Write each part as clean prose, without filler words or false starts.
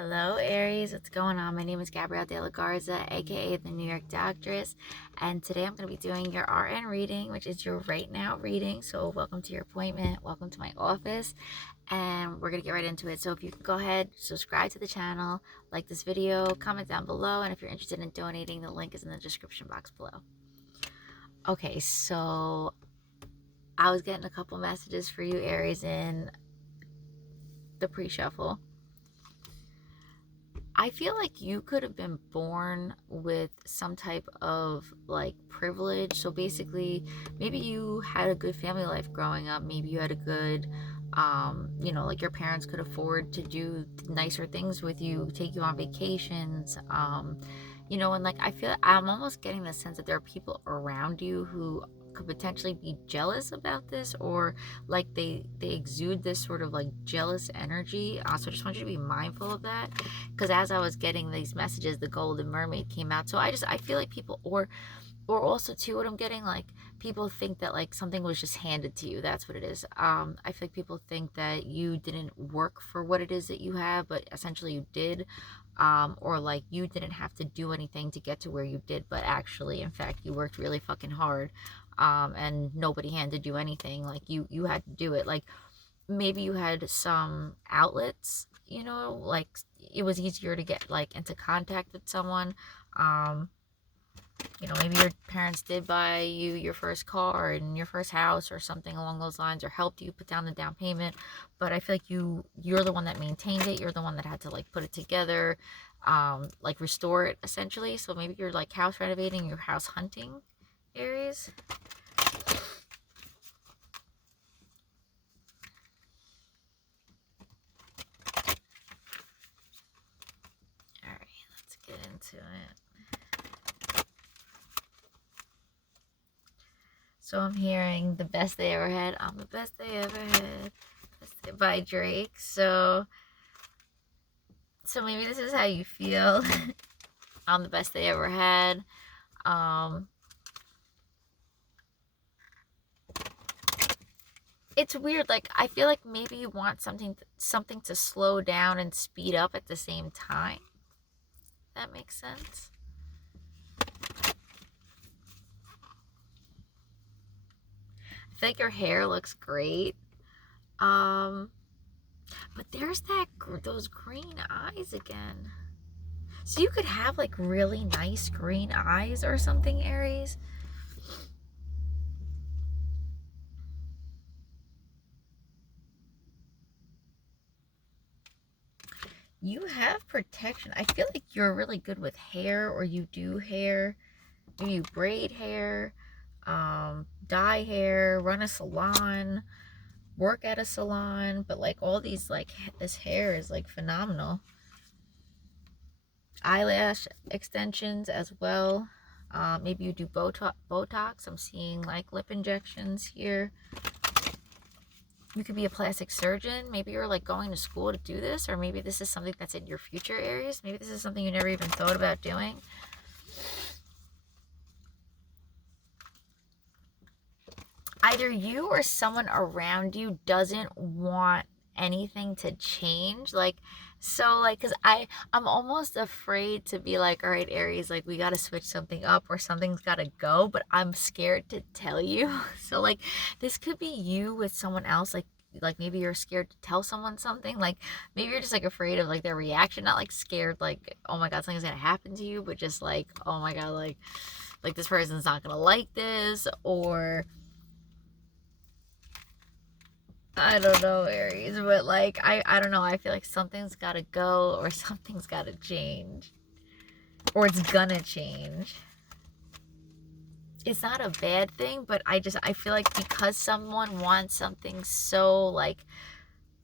Hello, Aries. What's going on? My name is Gabrielle De La Garza, aka the New York Doctress, and today I'm going to be doing your RN reading, which is your right now reading. So, welcome to your appointment. Welcome to my office, and we're going to get right into it. So, if you could go ahead, subscribe to the channel, like this video, comment down below, and if you're interested in donating, the link is in the description box below. Okay, so I was getting a couple messages for you, Aries, in the pre-shuffle. I feel like you could have been born with some type of like privilege. So basically, maybe you had a good family life growing up. Maybe you had a good, like your parents could afford to do nicer things with you, take you on vacations. And like I feel I'm almost getting the sense that there are people around you who could potentially be jealous about this, or like they exude this sort of like jealous energy. So I just want you to be mindful of that, because as I was getting these messages, the golden mermaid came out. So I feel like people, or also too, what I'm getting, like people think that like something was just handed to you. That's what it is. I feel like people think that you didn't work for what it is that you have, but essentially you did. Or like you didn't have to do anything to get to where you did, but actually in fact you worked really fucking hard. And nobody handed you anything. Like you had to do it. Like maybe you had some outlets, like it was easier to get like into contact with someone. Maybe your parents did buy you your first car and your first house or something along those lines, or helped you put down the down payment. But I feel like you're the one that maintained it. You're the one that had to like put it together, like restore it essentially. So maybe you're like house renovating, your house hunting, Aries. All right, let's get into it. So I'm hearing the best they ever had. I'm the best they ever had by Drake. So maybe this is how you feel. I'm the best they ever had. It's weird. Like I feel like maybe you want something to slow down and speed up at the same time. That makes sense. I feel like your hair looks great. But there's those green eyes again. So you could have like really nice green eyes or something, Aries. You have protection. I feel like you're really good with hair, or you do hair. Maybe you braid hair, dye hair, run a salon, work at a salon. But like all these, like this hair is like phenomenal. Eyelash extensions as well. Maybe you do Botox. I'm seeing like lip injections here. You could be a plastic surgeon. Maybe you're like going to school to do this, or maybe this is something that's in your future, Aries. Maybe this is something you never even thought about doing. Either you or someone around you doesn't want anything to change. Because I'm almost afraid to be like, all right, Aries, like we got to switch something up, or something's got to go, but I'm scared to tell you. So like this could be you with someone else. Like maybe you're scared to tell someone something. Like maybe you're just like afraid of like their reaction, not like scared like, oh my god, something's gonna happen to you, but just like, oh my god, like this person's not gonna like this, or I don't know, Aries, but like I don't know. I feel like something's gotta go, or something's gotta change, or it's gonna change. It's not a bad thing, but I feel like because someone wants something so like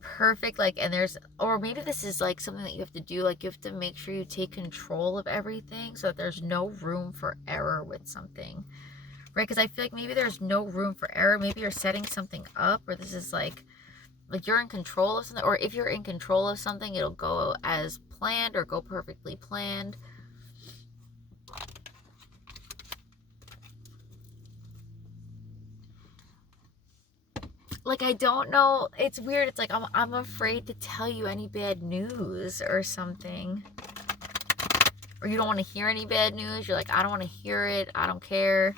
perfect, like, and or maybe this is like something that you have to do, like you have to make sure you take control of everything so that there's no room for error with something, right? Because I feel like maybe there's no room for error. Maybe you're setting something up, or this is like you're in control of something, or if you're in control of something, it'll go as planned or go perfectly planned. like, I don't know. It's weird. It's like I'm afraid to tell you any bad news or something. Or you don't want to hear any bad news. You're like, I don't want to hear it. I don't care.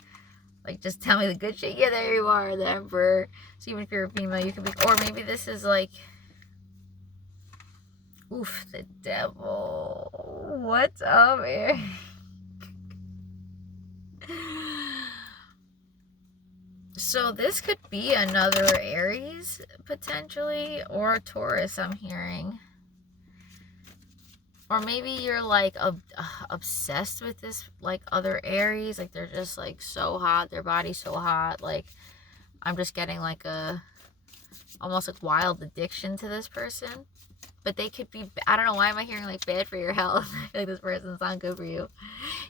Like, just tell me the good shit. Yeah, there you are, the Emperor. So even if you're a female, you can be... Or maybe this is like... Oof, the Devil. What's up, Aries? So this could be another Aries, potentially. Or a Taurus, I'm hearing. Or maybe you're like obsessed with this like other Aries, like they're just like so hot, their body's so hot, like I'm just getting like a almost like wild addiction to this person. But they could be, I don't know, why am I hearing like bad for your health? I feel like this person's not good for you.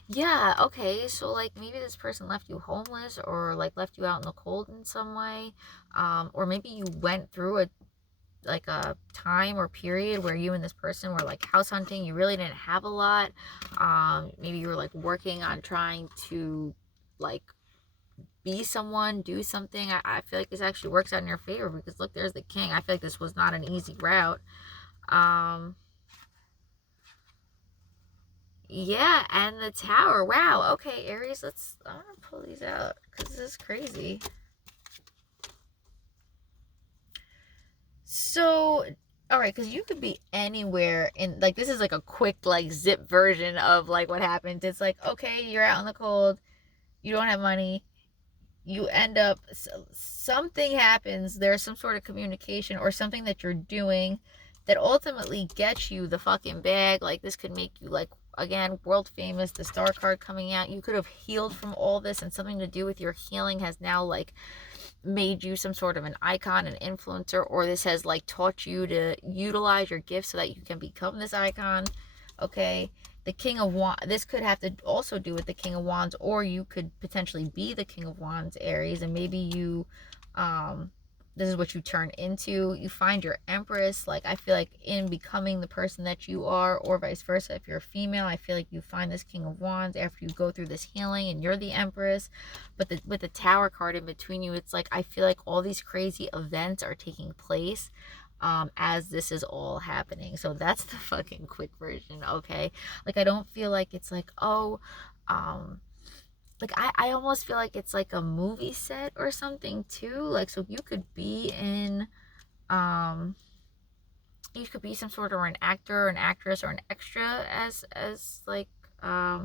Yeah, okay, so like maybe this person left you homeless or like left you out in the cold in some way, or maybe you went through a time or period where you and this person were like house hunting. You really didn't have a lot. Maybe you were like working on trying to like be someone, do something. I feel like this actually works out in your favor because look, there's the King. I feel like this was not an easy route. Yeah, and the Tower. Wow. Okay, Aries, I'm gonna pull these out because this is crazy. So, all right, because you could be anywhere in, like, this is like a quick, like, zip version of, like, what happened. It's like, okay, you're out in the cold, you don't have money, you end up, something happens, there's some sort of communication or something that you're doing that ultimately gets you the fucking bag. Like, this could make you, like, again, world famous, the Star card coming out. You could have healed from all this, and something to do with your healing has now, like, made you some sort of an icon, an influencer, or this has like taught you to utilize your gifts so that you can become this icon. Okay, the King of Wands, this could have to also do with the King of Wands, or you could potentially be the King of Wands, Aries, and maybe you this is what you turn into. You find your Empress. Like, I feel like in becoming the person that you are, or vice versa, if you're a female, I feel like you find this King of Wands after you go through this healing and you're the Empress. But with the Tower card in between you, it's like I feel like all these crazy events are taking place as this is all happening. So that's the fucking quick version. Okay, like I don't feel like it's like, oh, like I almost feel like it's like a movie set or something too. Like, so you could be in you could be some sort of an actor or an actress or an extra as like I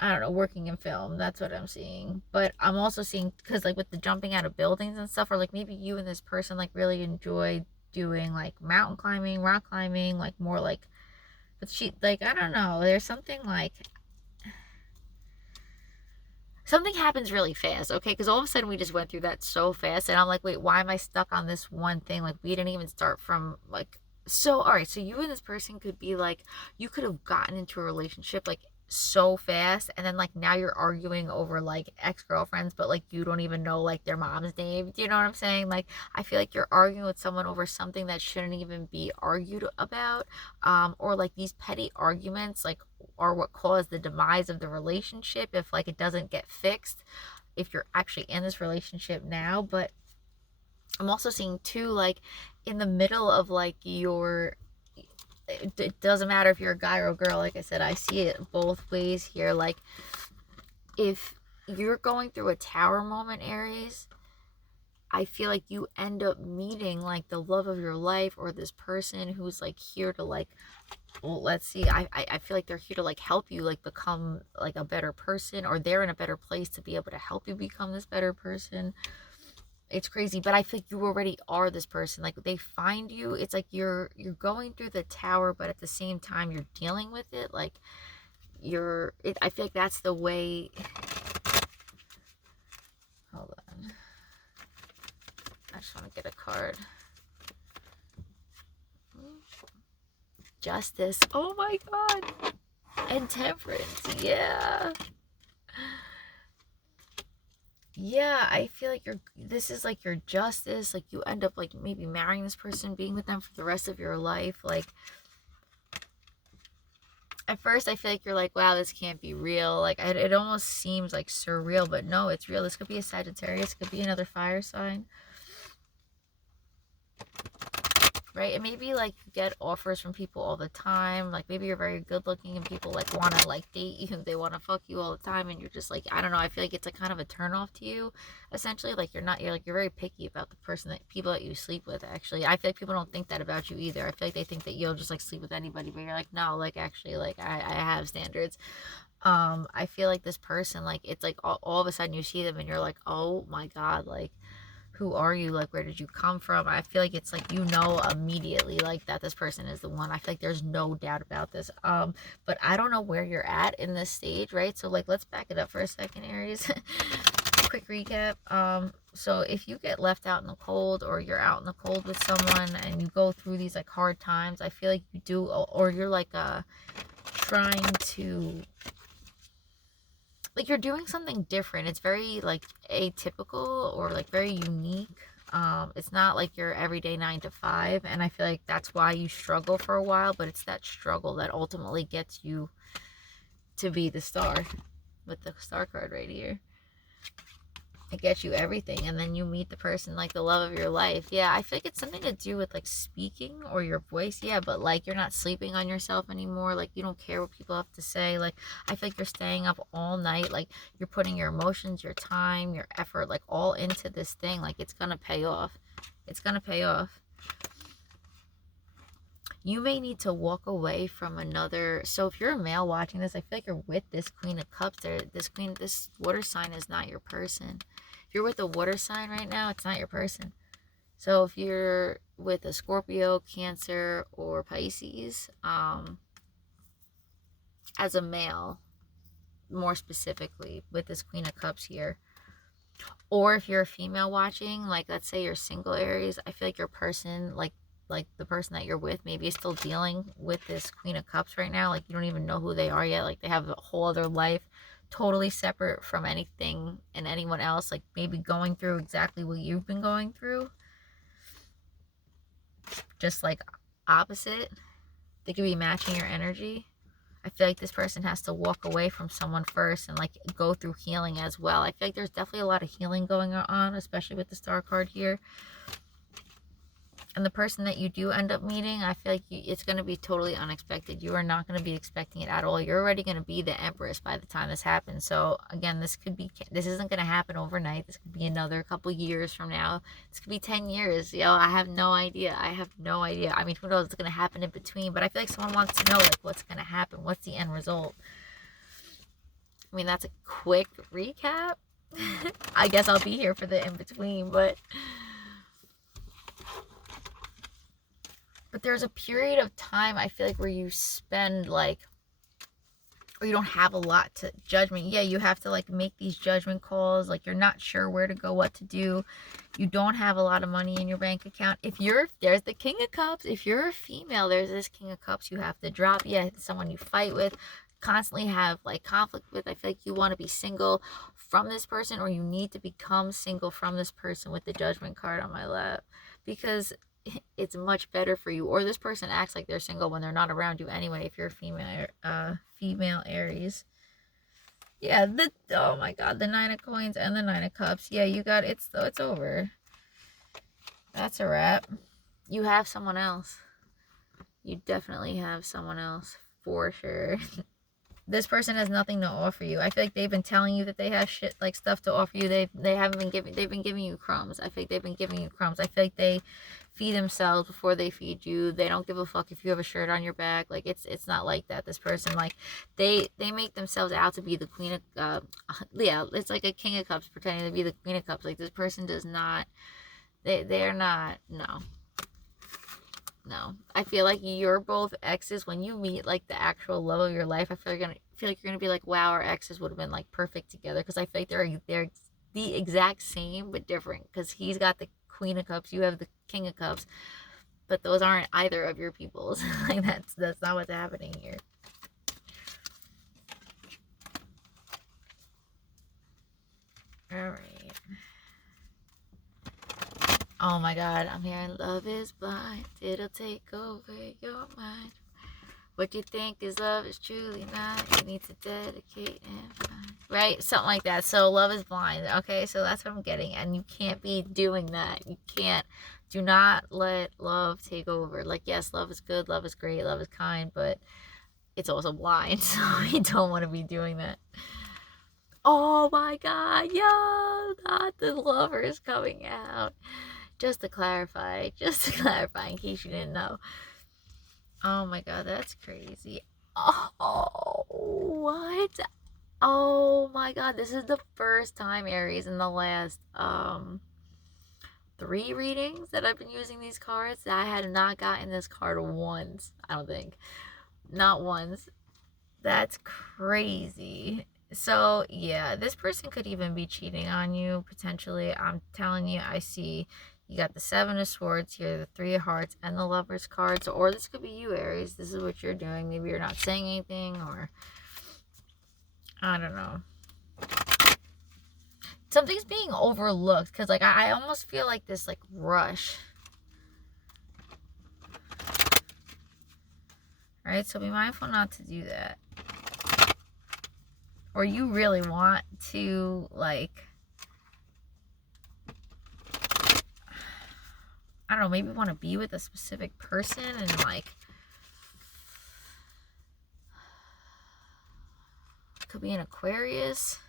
don't know, working in film. That's what I'm seeing. But I'm also seeing, because like with the jumping out of buildings and stuff, or like maybe you and this person like really enjoy doing like mountain climbing, rock climbing, like more like, but she, like, I don't know, there's something like something happens really fast, okay? Because all of a sudden we just went through that so fast, and I'm like, wait, why am I stuck on this one thing? Like, we didn't even start from like, so all right, so you and this person could be like, you could have gotten into a relationship like so fast, and then like now you're arguing over like ex-girlfriends, but like you don't even know like their mom's name. Do you know what I'm saying? Like, I feel like you're arguing with someone over something that shouldn't even be argued about, or like these petty arguments like are what caused the demise of the relationship if like it doesn't get fixed if you're actually in this relationship now. But I'm also seeing too, like in the middle of like your, it doesn't matter if you're a guy or a girl, like I said, I see it both ways here. Like, if you're going through a Tower moment, Aries, I feel like you end up meeting like the love of your life, or this person who's like here to like, well, let's see, I feel like they're here to like help you like become like a better person, or they're in a better place to be able to help you become this better person. It's crazy, but I feel like you already are this person. Like, they find you, it's like you're going through the Tower, but at the same time you're dealing with it. Like, I feel like that's the way. Hold on, I just want to get a card. Justice. Oh my god. And Temperance. Yeah. Yeah, I feel like this is like your justice. Like, you end up like maybe marrying this person, being with them for the rest of your life. Like, At first I feel like you're like, wow, this can't be real. Like it almost seems like surreal, but no, it's real. This could be a Sagittarius, could be another fire sign. Right? And maybe like you get offers from people all the time. Like maybe you're very good looking and people like want to like date you. They want to fuck you all the time, and you're just like, I don't know. I feel like it's like kind of a turn off to you. Essentially, like you're very picky about the person that people that you sleep with. Actually, I feel like people don't think that about you either. I feel like they think that you'll just like sleep with anybody, but you're like, no, like actually, like I have standards. I feel like this person, like it's like all of a sudden you see them and you're like, oh my god, like who are you? Like, where did you come from? I feel like it's like, you know, immediately like that this person is the one. I feel like there's no doubt about this. But I don't know where you're at in this stage, right? So like, let's back it up for a second, Aries. Quick recap. So if you get left out in the cold, or you're out in the cold with someone and you go through these like hard times, I feel like you do, or you're like trying to, like you're doing something different. It's very like atypical or like very unique. It's not like your everyday 9 to 5, and I feel like that's why you struggle for a while, but it's that struggle that ultimately gets you to be the star with the star card right here. It gets you everything, and then you meet the person, like the love of your life. Yeah, I feel like it's something to do with like speaking or your voice. Yeah, but like you're not sleeping on yourself anymore. Like you don't care what people have to say. Like I feel like you're staying up all night. Like you're putting your emotions, your time, your effort, like all into this thing. Like it's gonna pay off. It's gonna pay off. You may need to walk away from another. So if you're a male watching this, I feel like you're with this Queen of Cups. This water sign is not your person. If you're with a water sign right now, it's not your person. So if you're with a Scorpio, Cancer, or Pisces, as a male, more specifically with this Queen of Cups here, or if you're a female watching, like let's say you're single, Aries, I feel like your person, like the person that you're with, maybe is still dealing with this Queen of Cups right now. Like you don't even know who they are yet. Like they have a whole other life, totally separate from anything and anyone else. Like maybe going through exactly what you've been going through, just like opposite. They could be matching your energy. I feel like this person has to walk away from someone first and like go through healing as well. I feel like there's definitely a lot of healing going on, especially with the star card here. And the person that you do end up meeting, I feel like it's going to be totally unexpected. You are not going to be expecting it at all. You're already going to be the Empress by the time this happens. So again, this isn't going to happen overnight. This could be another couple years from now. This could be 10 years. Yo, I have no idea. I have no idea. I mean, who knows what's going to happen in between, but I feel like someone wants to know like what's going to happen. What's the end result? I mean, that's a quick recap. I guess I'll be here for the in between, but there's a period of time I feel like where you spend like, or you don't have a lot to judgment. Yeah, you have to like make these judgment calls. Like you're not sure where to go, what to do. You don't have a lot of money in your bank account. There's the King of Cups. If you're a female, there's this King of Cups you have to drop. Yeah, someone you fight with, constantly have like conflict with. I feel like you want to be single from this person, or you need to become single from this person with the Judgment card on my lap, because it's much better for you. Or this person acts like they're single when they're not around you anyway, if you're a female Aries. Yeah, oh my god, the 9 of Coins and the 9 of Cups. Yeah, you got it's over. That's a wrap. You have someone else. You definitely have someone else for sure. This person has nothing to offer you. I feel like they've been telling you that they have shit, like stuff to offer you. They've been giving you crumbs. I feel like they've been giving you crumbs. I feel like they feed themselves before they feed you. They don't give a fuck if you have a shirt on your back. Like it's not like that. This person, like they make themselves out to be the Queen of yeah, it's like a King of Cups pretending to be the Queen of Cups. Like this person does not, they're not, no. I feel like you're both exes. When you meet like the actual love of your life, I feel like you're gonna be like, wow, our exes would have been like perfect together, because I feel like they're the exact same but different, because he's got the Queen of Cups, you have the King of Cups, but those aren't either of your peoples. Like that's not what's happening here. All right. Oh my god, I'm hearing love is blind. It'll take over your mind. What you think is love is truly not. You need to dedicate and find. Right? Something like that. So love is blind. Okay, so that's what I'm getting. And you can't be doing that. You can't. Do not let love take over. Like, yes, love is good, love is great, love is kind, but it's also blind. So we don't want to be doing that. Oh my god, yo, not the lovers coming out. Just to clarify, in case you didn't know. Oh my god, that's crazy. Oh, what? Oh my god, this is the first time, Aries, in the last 3 readings that I've been using these cards that I had not gotten this card once. I don't think. Not once. That's crazy. So, yeah, this person could even be cheating on you, potentially. I'm telling you, I see you got the 7 of Swords here, the 3 of Hearts, and the Lover's cards. Or this could be you, Aries. This is what you're doing. Maybe you're not saying anything, or I don't know. Something's being overlooked, because, like, I almost feel like this, like, rush. Right? So be mindful not to do that. Or you really want to, like, I don't know, maybe want to be with a specific person and, like, could be an Aquarius,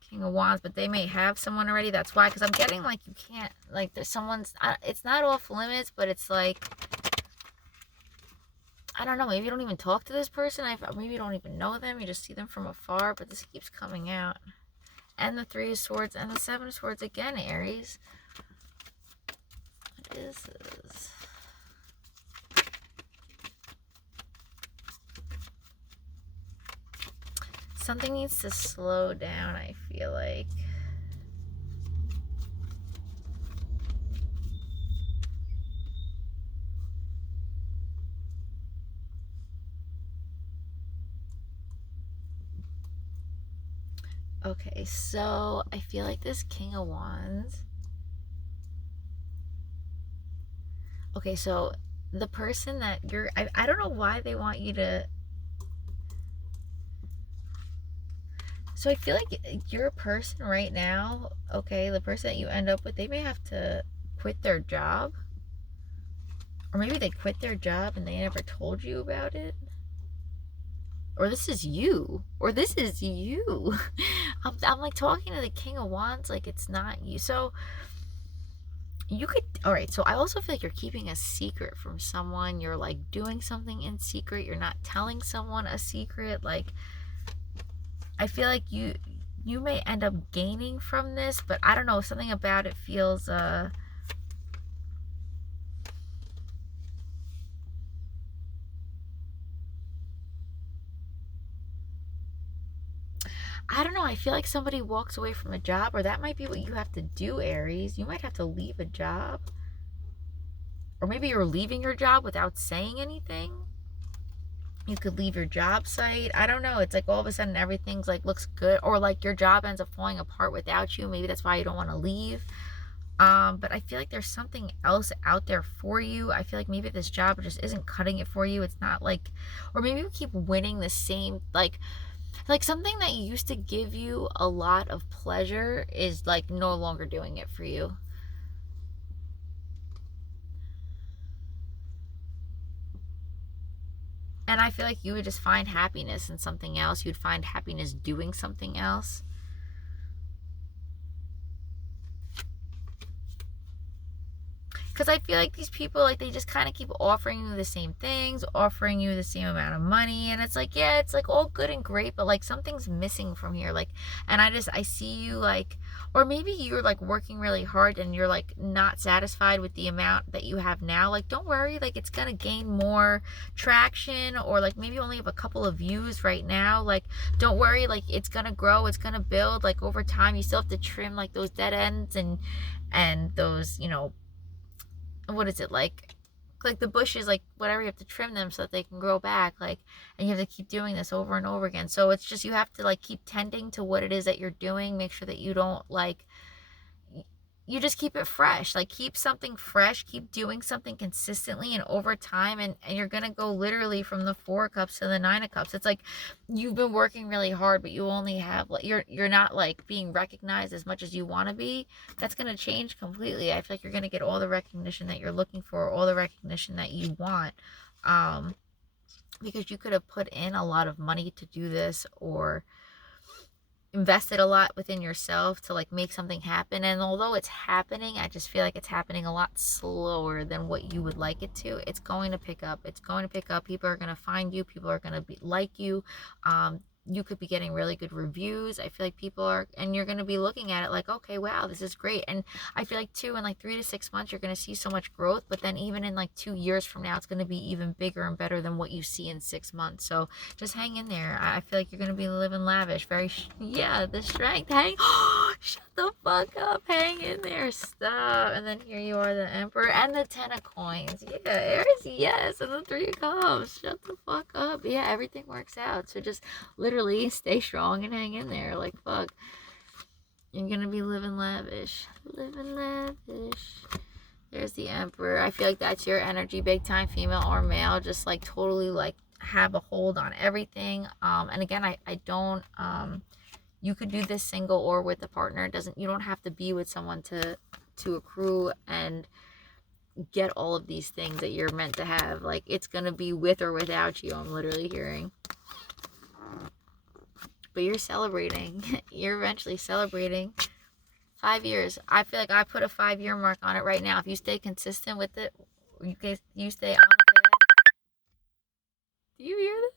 King of Wands, but they may have someone already. That's why, because I'm getting, like, you can't, like, there's someone's, it's not off limits, but it's like, I don't know, maybe you don't even talk to this person. Maybe you don't even know them. You just see them from afar, but this keeps coming out. And the 3 of Swords and the 7 of Swords again, Aries. What is this? Something needs to slow down, I feel like. Okay, so I feel like this King of Wands. Okay, so the person that you're, I don't know why they want you to. So I feel like your person right now, okay, the person that you end up with, they may have to quit their job. Or maybe they quit their job and they never told you about it. Or this is you. Or this is you. I'm like talking to the King of Wands like it's not you. So you could, all right, so I also feel like you're keeping a secret from someone. You're, like, doing something in secret. You're not telling someone a secret. Like, I feel like you may end up gaining from this, but I don't know, something about it feels I don't know, I feel like somebody walks away from a job, or that might be what you have to do, Aries. You might have to leave a job. Or maybe you're leaving your job without saying anything. You could leave your job site. I don't know. It's like all of a sudden everything's like looks good, or like your job ends up falling apart without you. Maybe that's why you don't want to leave. But I feel like there's something else out there for you. I feel like maybe this job just isn't cutting it for you. It's not like, or maybe you keep winning the same, like something that used to give you a lot of pleasure is, like, no longer doing it for you. And I feel like you would just find happiness in something else. You'd find happiness doing something else. Because I feel like these people, like, they just kind of keep offering you the same things, offering you the same amount of money. And it's like, yeah, it's like all good and great, but, like, something's missing from here. Like, and I see you, like, or maybe you're, like, working really hard and you're, like, not satisfied with the amount that you have now. Like, don't worry, like, it's gonna gain more traction, or, like, maybe you only have a couple of views right now. Like, don't worry, like, it's gonna grow, it's gonna build. Like, over time, you still have to trim, like, those dead ends and those, you know, what is it, like the bushes, like, whatever, you have to trim them so that they can grow back, like, and you have to keep doing this over and over again. So it's just, you have to, like, keep tending to what it is that you're doing. Make sure that you don't, like, you just keep it fresh. Like, keep something fresh, keep doing something consistently and over time, and you're gonna go literally from the 4 of Cups to the 9 of Cups. It's like you've been working really hard, but you only have, like, you're not like being recognized as much as you want to be. That's gonna change completely. I feel like you're gonna get all the recognition that you're looking for, all the recognition that you want, because you could have put in a lot of money to do this, or invested a lot within yourself to like make something happen. And although it's happening, I just feel like it's happening a lot slower than what you would like it to. It's going to pick up. It's going to pick up. People are going to find you. People are going to be like you. You could be getting really good reviews. I feel like people are, and you're going to be looking at it like, okay, wow, this is great. And I feel like too, in like 3 to 6 months, you're going to see so much growth, but then even in like 2 years from now, it's going to be even bigger and better than what you see in 6 months. So just hang in there. I feel like you're going to be living lavish. Yeah, the strength. Shut the fuck up. Hang in there. Stop. And then here you are, the Emperor and the 10 of Coins. Yeah, Aries, yes. And the 3 of Cups. Shut the fuck up. Yeah, everything works out. So just literally stay strong and hang in there. Like, fuck. You're going to be living lavish. Living lavish. There's the Emperor. I feel like that's your energy, big time, female or male. Just like totally like have a hold on everything. And again, I don't, you could do this single or with a partner. It doesn't, you don't have to be with someone to accrue and get all of these things that you're meant to have. Like, it's gonna be with or without you, I'm literally hearing. But you're celebrating. You're eventually celebrating 5 years. I feel like I put a 5-year mark on it right now. If you stay consistent with it, you stay on the path. Do you hear this?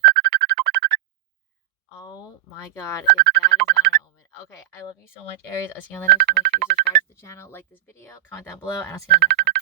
Oh my god, if that is not an omen. Okay, I love you so much, Aries. I'll see you on the next one. Make sure you subscribe to the channel, like this video, comment down below, and I'll see you on the next one.